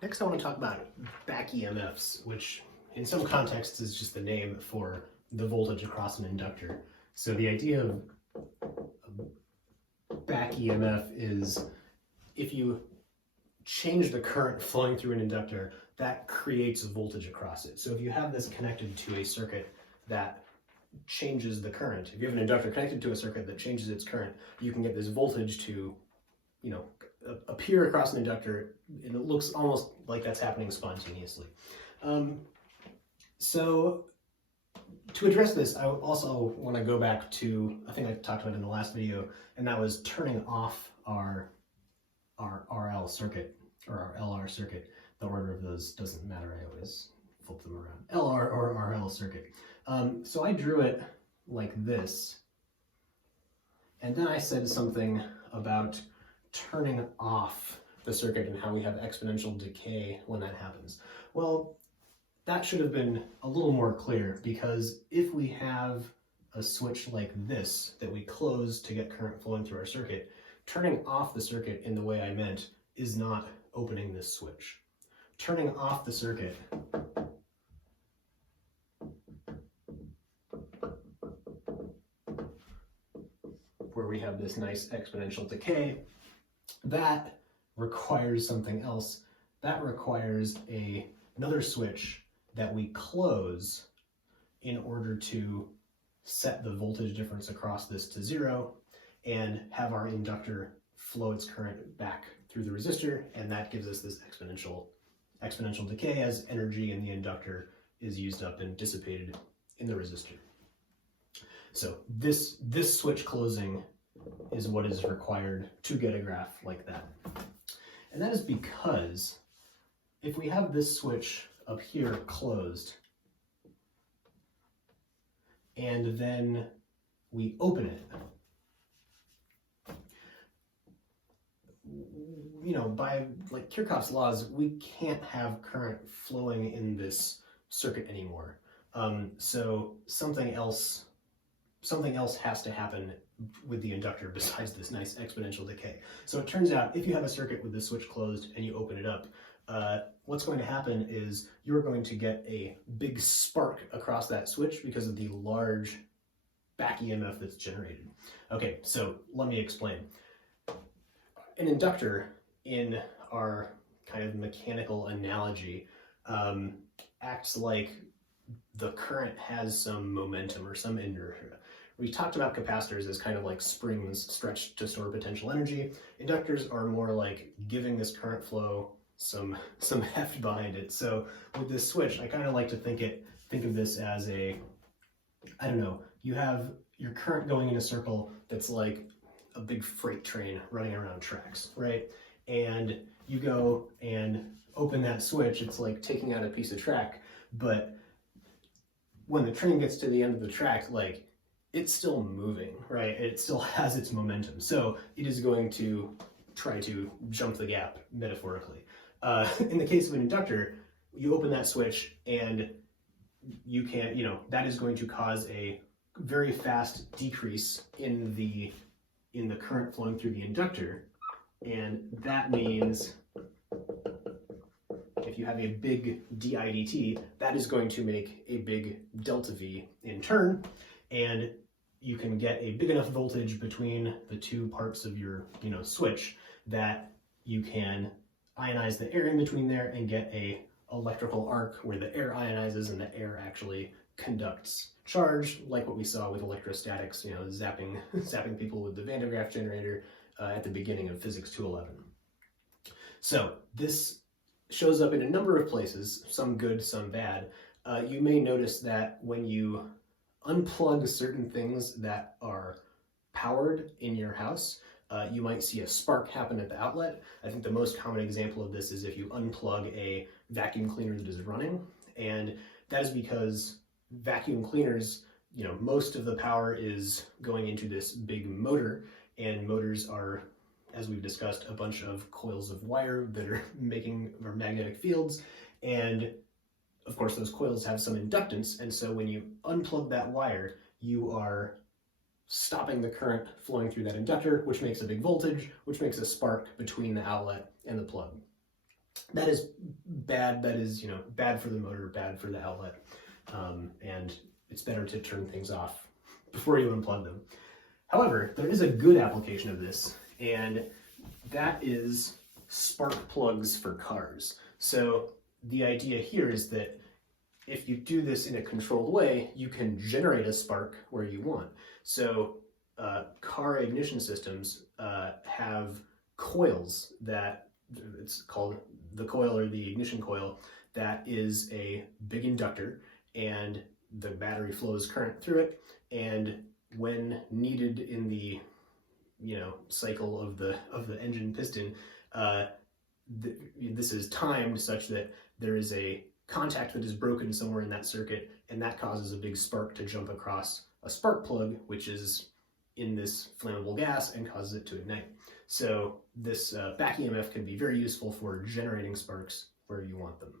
Next, I want to talk about back EMFs, which in some contexts is just the name for the voltage across an inductor. So the idea of back EMF is if you change the current flowing through an inductor, that creates voltage across it. So if you have this connected to a circuit that changes the current, if you have an inductor connected to a circuit that changes its current, you can get this voltage to, appear across an inductor, and it looks almost like that's happening spontaneously. So to address this, I also want to go back to a thing I talked about in the last video, and that was turning off our RL circuit, or our LR circuit. The order of those doesn't matter, I always flip them around. LR or RL circuit. So I drew it like this, and then I said something about turning off the circuit and how we have exponential decay when that happens. Well, that should have been a little more clear, because if we have a switch like this that we close to get current flowing through our circuit, turning off the circuit in the way I meant is not opening this switch. Turning off the circuit where we have this nice exponential decay, that requires something else. That requires another switch that we close in order to set the voltage difference across this to 0 and have our inductor flow its current back through the resistor, and that gives us this exponential decay as energy in the inductor is used up and dissipated in the resistor. So this switch closing is what is required to get a graph like that. And that is because if we have this switch up here closed, and then we open it, by like Kirchhoff's laws, we can't have current flowing in this circuit anymore. So something else has to happen with the inductor besides this nice exponential decay. So it turns out if you have a circuit with the switch closed and you open it up, what's going to happen is you're going to get a big spark across that switch because of the large back EMF that's generated. Okay, so let me explain. An inductor, in our kind of mechanical analogy, acts like the current has some momentum or some inertia. We talked about capacitors as kind of like springs stretched to store potential energy. Inductors are more like giving this current flow some heft behind it. So with this switch, I kind of like to think of this as you have your current going in a circle that's like a big freight train running around tracks, right? And you go and open that switch, it's like taking out a piece of track, but when the train gets to the end of the track, like, it's still moving, right? It still has its momentum. So it is going to try to jump the gap, metaphorically. In the case of an inductor, you open that switch and you can't, that is going to cause a very fast decrease in the current flowing through the inductor. And that means if you have a big dIdt, that is going to make a big delta V in turn, and you can get a big enough voltage between the two parts of your switch that you can ionize the air in between there and get a electrical arc where the air ionizes and the air actually conducts charge, like what we saw with electrostatics, zapping people with the Van de Graaff generator at the beginning of Physics 211. So this shows up in a number of places, some good, some bad. You may notice that when you unplug certain things that are powered in your house, you might see a spark happen at the outlet. I think the most common example of this is if you unplug a vacuum cleaner that is running, and that is because vacuum cleaners, most of the power is going into this big motor, and motors are, as we've discussed, a bunch of coils of wire that are making magnetic fields, and of course those coils have some inductance, and so when you unplug that wire, you are stopping the current flowing through that inductor, which makes a big voltage, which makes a spark between the outlet and the plug. that is bad. That is, bad for the motor, bad for the outlet, and it's better to turn things off before you unplug them. However, there is a good application of this, and that is spark plugs for cars. So the idea here is that if you do this in a controlled way, you can generate a spark where you want. So car ignition systems have coils that, it's called the coil or the ignition coil, that is a big inductor, and the battery flows current through it, and when needed in the cycle of the engine piston, this is timed such that there is a contact that is broken somewhere in that circuit, and that causes a big spark to jump across a spark plug, which is in this flammable gas, and causes it to ignite. So this back EMF can be very useful for generating sparks where you want them.